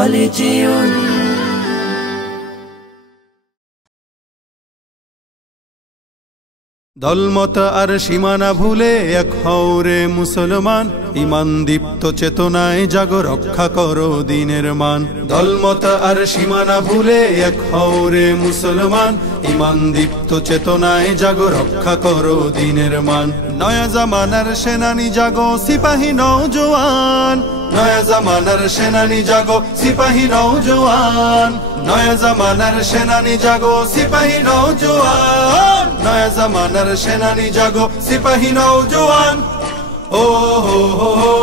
কলেজিয়ন। দলমত আর সীমানা ভুলে এক হও রে মুসলমান, ঈমান দীপ্ত চেতনায় জাগো রক্ষা করো দ্বীনের মান। দলমত আর সীমানা ভুলে এক হও রে মুসলমান, ঈমান দীপ্ত চেতনায় জাগো রক্ষা করো দ্বীনের মান। নয়া জামানার সেনানি জাগো সিপাহী নওজোয়ান, নয়া জামানার সেনানি জাগো সিপাহী নওজোয়ান, নয়া জামানার সেনানি জাগো সিপাহী নওজোয়ান, নয়া জামানার সেনানি জাগো সিপাহী নওজোয়ান। ও হো হো হো,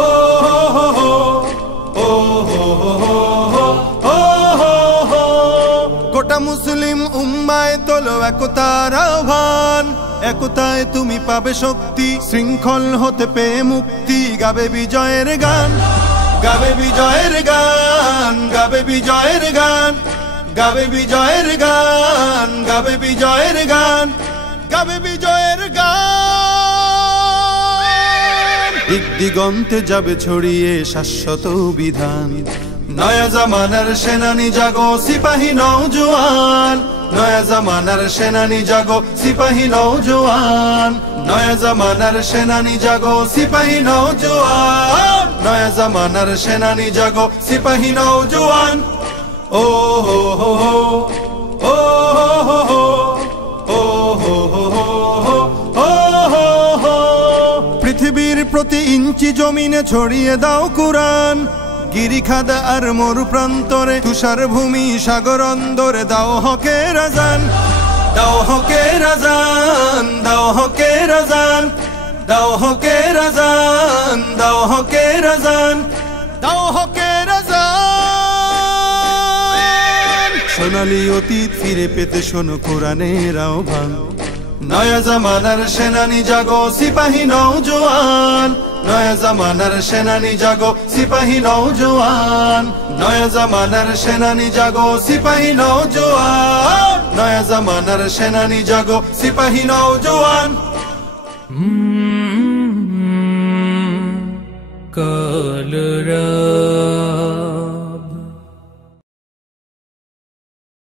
ও হো হো হো, ও হো হো হো, ও হো হো। গোটা মুসলিম উম্মায় তোলো একতার আহ্বান, একতায় তুমি পাবে শক্তি, শৃঙ্খল হতে পেয়ে মুক্তি। গাবে বিজয়ের গান, গাবে বিজয়ের গান, গাবে বিজয়ের গান, গাবে বিজয়ের গান, গাবে বিজয়ের গান, গাবে বিজয়ের গান। দিক দিগন্তে যাবে ছড়িয়ে শাশ্বত বিধান। নয়া জামানার সেনানি জাগো সিপাহী নওজোয়ান, নয়া জামানার সেনানি জাগো সিপাহী নওজোয়ান, নয়া জামানার সেনানি জাগো সিপাহী নওজোয়ান, নয়া জামানার সেনানি জাগো সিপাহী নওজোয়ান। ও হো হো হো, ও হো হো, ও হো হো হো, ও হো হো। পৃথিবীর প্রতি ইঞ্চি জমিনে ছড়িয়ে দাও কুরআন, গিরিখাদা আর মরু প্রান্তরে তুষার ভূমি সাগর অন্দরে দাও হকের আযান, দাও হকের আযান, দাও হকের আযান, দাও হকের আযান, দাও হকের আযান, দাও হকের আযান। সোনালী অতীত ফিরে পেতে শোনো কোরআনের আহ্বান। নয়া জামানার সেনানি জাগো সিপাহী নওজোয়ান, নয়া জামানার সেনানি জাগো সিপাহী নওজোয়ান, নয়া জামানার সেনানি জাগো সিপাহী নওজোয়ান, নয়া জামানার সেনানি জাগো সিপাহী নওজোয়ান। কলরা